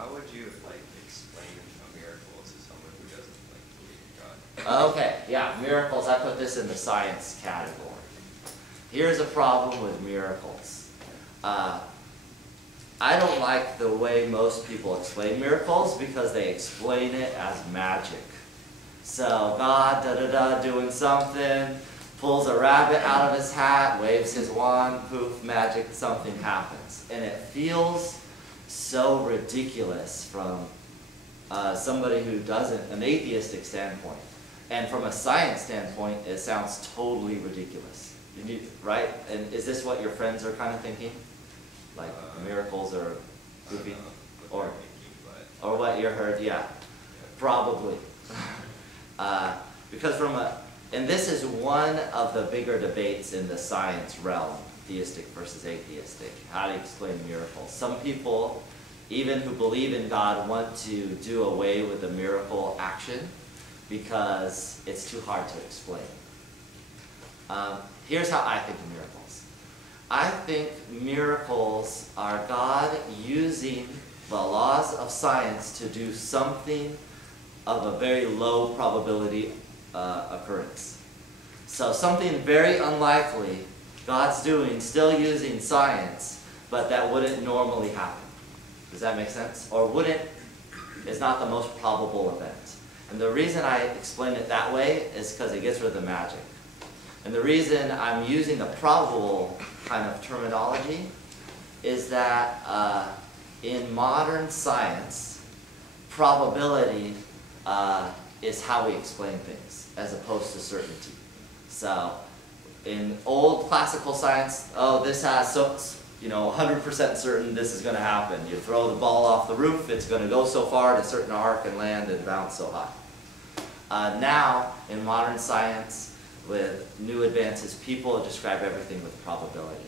how would you explain a miracle to someone who doesn't believe in God? Okay, yeah, miracles. I put this in the science category. Here's a problem with miracles. I don't like the way most people explain miracles because they explain it as magic. So God, da-da-da, doing something, pulls a rabbit out of his hat, waves his wand, poof, magic, something happens. And it feels so ridiculous from somebody who doesn't, an atheistic standpoint. And from a science standpoint, it sounds totally ridiculous. Right? And is this what your friends are kind of thinking? Like miracles are goofy? Or what you heard, yeah. Probably. Because and this is one of the bigger debates in the science realm, theistic versus atheistic. How to explain miracles. Some people, even who believe in God, want to do away with the miracle action because it's too hard to explain. Here's how I think of miracles. I think miracles are God using the laws of science to do something of a very low probability occurrence. So something very unlikely God's doing, still using science, but that wouldn't normally happen. Does that make sense? Or is not the most probable event. And the reason I explain it that way is because it gets rid of the magic. And the reason I'm using the probable kind of terminology is that in modern science, probability is how we explain things, as opposed to certainty. So, in old classical science, this has 100% certain this is going to happen. You throw the ball off the roof, it's going to go so far at a certain arc and land and bounce so high. Now, in modern science, with new advances, people describe everything with probability.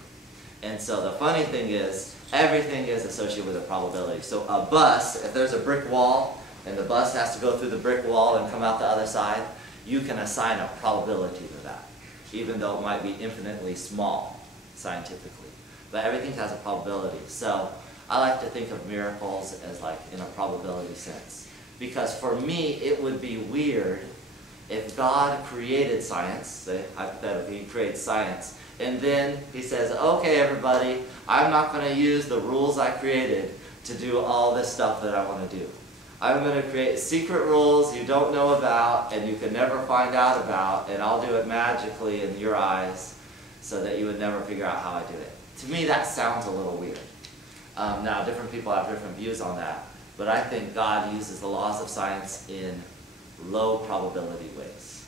And so the funny thing is, everything is associated with a probability. So a bus, if there's a brick wall, and the bus has to go through the brick wall and come out the other side, you can assign a probability to that, even though it might be infinitely small, scientifically. But everything has a probability. So I like to think of miracles as in a probability sense. Because for me, it would be weird if God created science, say hypothetically he creates science, and then he says, okay everybody, I'm not going to use the rules I created to do all this stuff that I want to do. I'm going to create secret rules you don't know about and you can never find out about, and I'll do it magically in your eyes so that you would never figure out how I do it. To me that sounds a little weird. Now different people have different views on that, but I think God uses the laws of science in low probability ways.